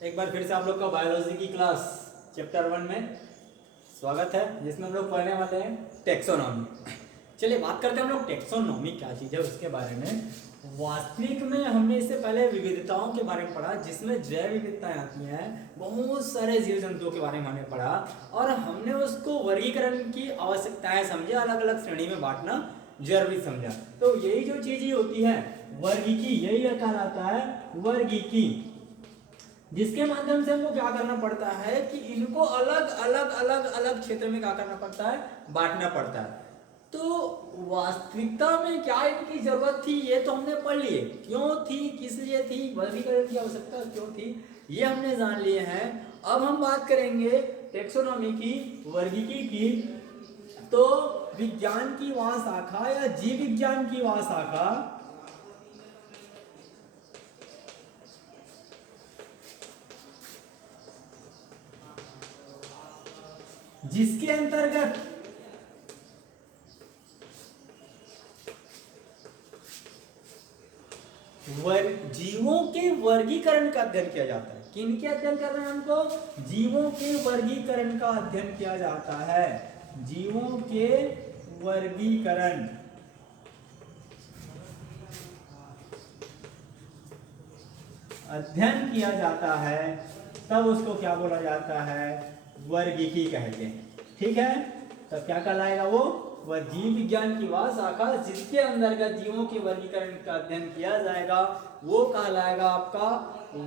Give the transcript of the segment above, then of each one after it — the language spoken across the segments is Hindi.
एक बार फिर से आप लोग का बायोलॉजी की क्लास चैप्टर 1 में स्वागत है, जिसमें हम लोग पढ़ने वाले हैं टेक्सोनॉमी। चलिए बात करते हैं हम लोग टेक्सोनॉमी क्या चीज़ है उसके बारे में। वास्तविक में हमने इससे पहले विविधताओं के बारे में पढ़ा, जिसमें जैव विविधताएं आती हैं, बहुत सारे जीव जंतुओं के बारे में हमने पढ़ा और हमने उसको वर्गीकरण की आवश्यकताएं समझे, अलग अलग श्रेणी में बांटना जरूरी समझा। तो यही जो चीज़ होती है वर्गीकी, यही कहलाता है वर्गीकी, जिसके माध्यम से हमको क्या करना पड़ता है कि इनको अलग अलग अलग अलग क्षेत्र में क्या करना पड़ता है, बांटना पड़ता है। तो वास्तविकता में क्या इनकी जरूरत थी ये तो हमने पढ़ लिए, क्यों थी, किस लिए थी, वर्गीकरण की आवश्यकता क्यों थी, ये हमने जान लिए हैं। अब हम बात करेंगे टेक्सोनॉमी की, वर्गीकी की। तो विज्ञान की वह शाखा या जीव विज्ञान की वह शाखा जिसके अंतर्गत जीवों के वर्गीकरण का अध्ययन किया जाता है। किनके अध्ययन कर रहे हैं हमको? जीवों के वर्गीकरण का अध्ययन किया जाता है। जीवों के वर्गीकरण अध्ययन किया जाता है, तब उसको क्या बोला जाता है? वर्गीकी कहते हैं। ठीक है, तब क्या कहलाएगा वो? वह जीव विज्ञान की वह शाखा जिसके अंतर्गत जीवों के वर्गीकरण का अध्ययन किया जाएगा, वो कहलाएगा आपका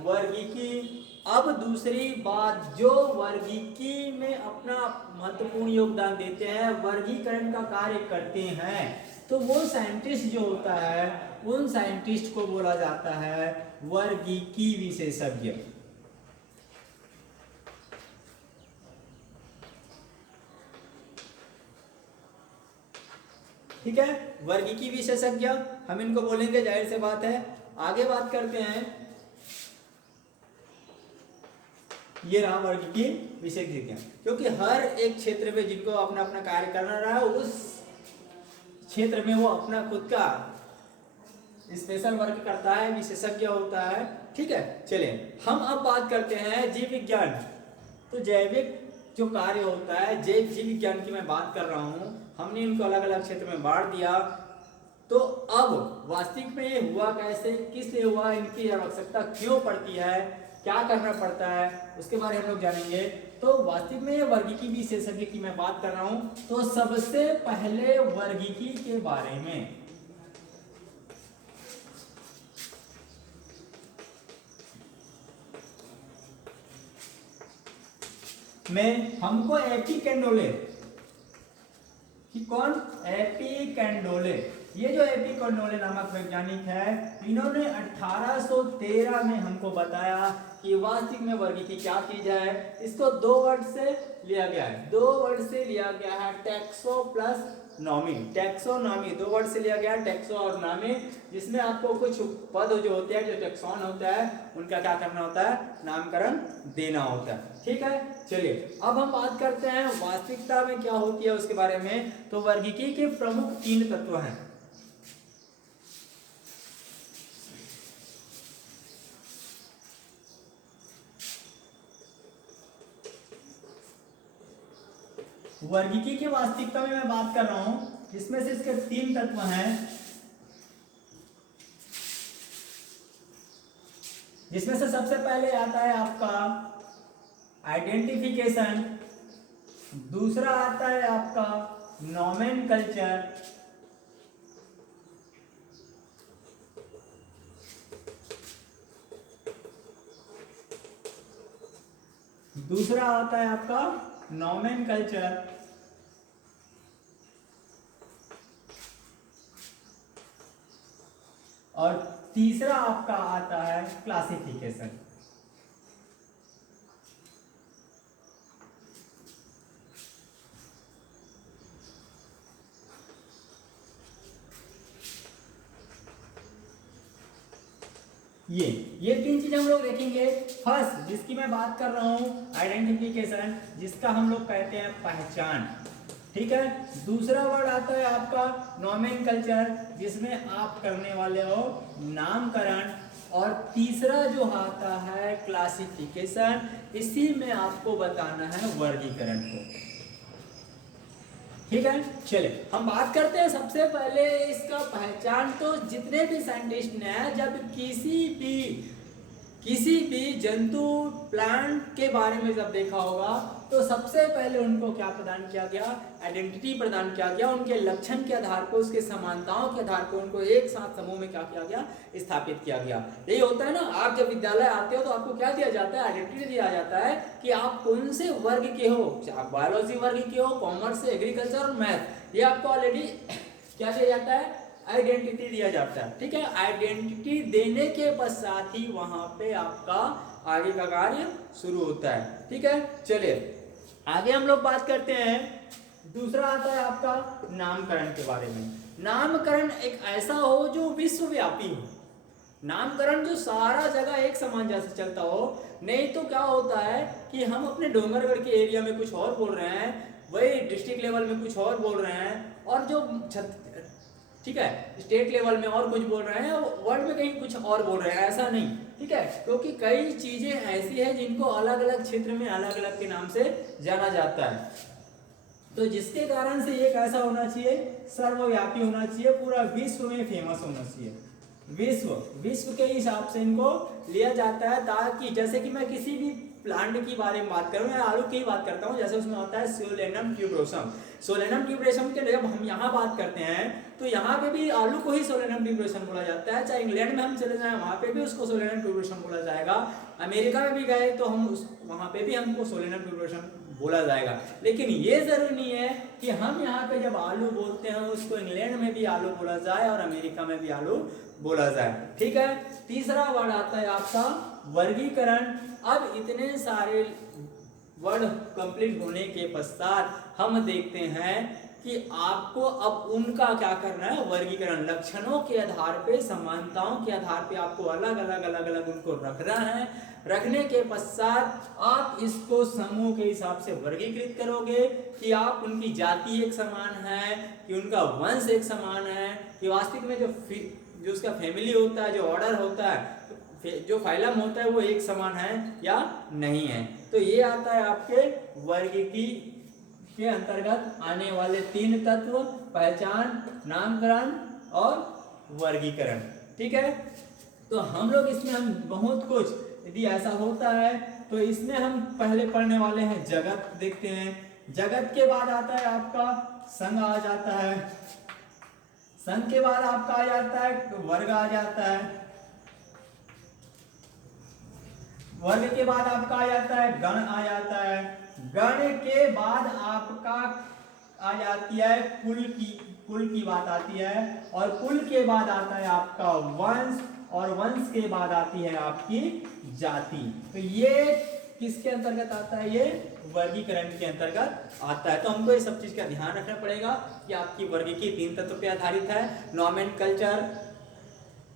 वर्गीकी। अब दूसरी बात, जो वर्गीकी में अपना महत्वपूर्ण योगदान देते हैं, वर्गीकरण का कार्य करते हैं, तो वो साइंटिस्ट जो होता है, उन साइंटिस्ट को बोला जाता है वर्गीकी विशेषज्ञ। ठीक है, वर्गीकी विशेषज्ञ हम इनको बोलेंगे, जाहिर से बात है। आगे बात करते हैं, ये रहा वर्गीकी विशेषज्ञ, क्योंकि हर एक क्षेत्र में जिनको अपना अपना कार्य करना रहा है, उस क्षेत्र में वो अपना खुद का स्पेशल वर्क करता है, विशेषज्ञ होता है। ठीक है, चलिए हम अब बात करते हैं जीव विज्ञान। तो जैविक जो कार्य होता है, जीव विज्ञान की मैं बात कर रहा हूं, हमने इनको अलग अलग क्षेत्र में बांट दिया। तो अब वास्तविक में ये हुआ कैसे, किस लिए हुआ, इनकी आवश्यकता क्यों पड़ती है, क्या करना पड़ता है, उसके बारे में हम लोग जानेंगे। तो वास्तविक में ये वर्गीकी विशेषज्ञ की मैं बात कर रहा हूं, तो सबसे पहले वर्गीकी के बारे में हमको एपी कैंडोले कि कौन? एपी कैंडोले। ये जो एपी कैंडोले नामक वैज्ञानिक है, इन्होंने 1813 में हमको बताया कि वास्तविक में वर्गीकी क्या चीज है। इसको दो वर्ड से लिया गया है, दो वर्ड से लिया गया है, टेक्सो प्लस नॉमी। टेक्सोनॉमी दो वर्ड से लिया गया है, टेक्सो और नॉमी, जिसमें आपको कुछ पद जो होते हैं, जो टेक्सॉन होता है, उनका क्या करना होता है? नामकरण देना होता है। ठीक है, चलिए अब हम बात करते हैं वास्तविकता में क्या होती है उसके बारे में। तो वर्गीकी के प्रमुख 3 तत्व हैं। वर्गीकी की वास्तविकता में मैं बात कर रहा हूं, इसमें से इसके 3 तत्व हैं, जिसमें से सबसे पहले आता है आपका आइडेंटिफिकेशन, दूसरा आता है आपका नोमेनकल्चर, दूसरा आता है आपका नोमेनकल्चर, और तीसरा आपका आता है क्लासिफिकेशन। ये 3 चीजें हम लोग देखेंगे। फर्स्ट जिसकी मैं बात कर रहा हूं, आइडेंटिफिकेशन, जिसका हम लोग कहते हैं पहचान। ठीक है, दूसरा वर्ड आता है आपका नोमेनकल्चर, जिसमें आप करने वाले हो नामकरण, और तीसरा जो आता है क्लासिफिकेशन, इसी में आपको बताना है वर्गीकरण को। ठीक है, चलिए हम बात करते हैं सबसे पहले इसका पहचान। तो जितने भी साइंटिस्ट ने जब किसी भी जंतु प्लांट के बारे में जब देखा होगा, तो सबसे पहले उनको क्या प्रदान किया गया, आइडेंटिटी प्रदान किया गया। उनके लक्षण के आधार पर, उसके समानताओं के आधार पर उनको एक साथ समूह में क्या किया गया, स्थापित किया गया। यही होता है ना, आप जब विद्यालय आते हो तो आपको क्या दिया जाता है, आइडेंटिटी दिया जाता है कि आप कौन से वर्ग के हो, आप बायोलॉजी वर्ग के हो, कॉमर्स से, एग्रीकल्चर और मैथ, ये आपको ऑलरेडी क्या दिया जाता है, आइडेंटिटी दिया जाता है। ठीक है, आइडेंटिटी देने के पश्चात ही वहां पे आपका आगे का कार्य शुरू होता है। ठीक है, चलिए आगे हम लोग बात करते हैं। दूसरा आता है आपका नामकरण के बारे में। नामकरण एक ऐसा हो जो विश्वव्यापी हो, नामकरण जो सारा जगह एक समान जैसे चलता हो। नहीं तो क्या होता है कि हम अपने डोंगरगढ़ के एरिया में कुछ और बोल रहे हैं, वही डिस्ट्रिक्ट लेवल में कुछ और बोल रहे हैं, और जो ठीक है स्टेट लेवल में और कुछ बोल रहे हैं, वर्ल्ड में कहीं कुछ और बोल रहे हैं, ऐसा नहीं। ठीक है, क्योंकि कई चीजें ऐसी है जिनको अलग अलग क्षेत्र में अलग अलग के नाम से जाना जाता है। तो जिसके कारण से ये कैसा होना चाहिए, सर्वव्यापी होना चाहिए, पूरा विश्व में फेमस होना चाहिए। विश्व के हिसाब से इनको लिया जाता है, ताकि जैसे कि मैं किसी भी प्लांट की बारे में बात करूं, या आलू की बात करता हूं, जैसे उसमें होता है सोलेनम ट्यूबरोसम। सोलेनम ट्यूबरोसम के जब हम यहाँ बात करते हैं तो यहाँ पे भी आलू को ही सोलेनम ट्यूबरोसम बोला जाता है। चाहे इंग्लैंड में हम चले जाएं, वहाँ पे भी उसको सोलेनम ट्यूबरोसम बोला जाएगा। अमेरिका में भी गए तो हम वहाँ पे भी हमको सोलेनम ट्यूबरोसम बोला जाएगा। लेकिन ये जरूरी नहीं है कि हम यहाँ पे जब आलू बोलते हैं उसको इंग्लैंड में भी आलू बोला जाए और अमेरिका में भी आलू बोला जाए। ठीक है, तीसरा वर्ड आता है आपका वर्गीकरण। अब इतने सारे वर्ड कंप्लीट होने के पश्चात हम देखते हैं कि आपको अब उनका क्या करना है, वर्गीकरण। लक्षणों के आधार पे, समानताओं के आधार पे आपको अलग अलग उनको रखना है। रखने के पश्चात आप इसको समूह के हिसाब से वर्गीकृत करोगे कि आप उनकी जाति एक समान है, कि उनका वंश एक समान है, कि वास्तविक में जो उसका फैमिली होता है, जो ऑर्डर होता है, जो फाइलम होता है, वो एक समान है या नहीं है। तो ये आता है आपके वर्गीकी के अंतर्गत आने वाले 3 तत्व, पहचान, नामकरण और वर्गीकरण। ठीक है, तो हम लोग इसमें हम बहुत कुछ, यदि ऐसा होता है तो इसमें हम पहले पढ़ने वाले हैं जगत। देखते हैं, जगत के बाद आता है आपका संघ आ जाता है, संघ के बाद आपका आ जाता है वर्ग आ जाता है, वर्ग के बाद आपका आ जाता है गण आ जाता है, गण के बाद आपका आ जाती है कुल की बात आती है, और कुल के बाद आता है आपका वंश, और वंश के बाद आती है आपकी जाति। तो ये किसके अंतर्गत आता है, ये वर्गीकरण के अंतर्गत आता है। तो हमको ये सब चीज का ध्यान रखना पड़ेगा कि आपकी वर्गीकी 3 तत्व पे आधारित है, नोमेनकल्चर,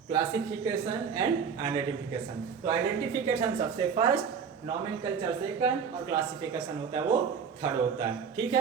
क्लासिफिकेशन एंड आइडेंटिफिकेशन। तो आइडेंटिफिकेशन सबसे फर्स्ट, नोमेनकल्चर सेकंड, और क्लासिफिकेशन होता है वो थर्ड होता है। ठीक है।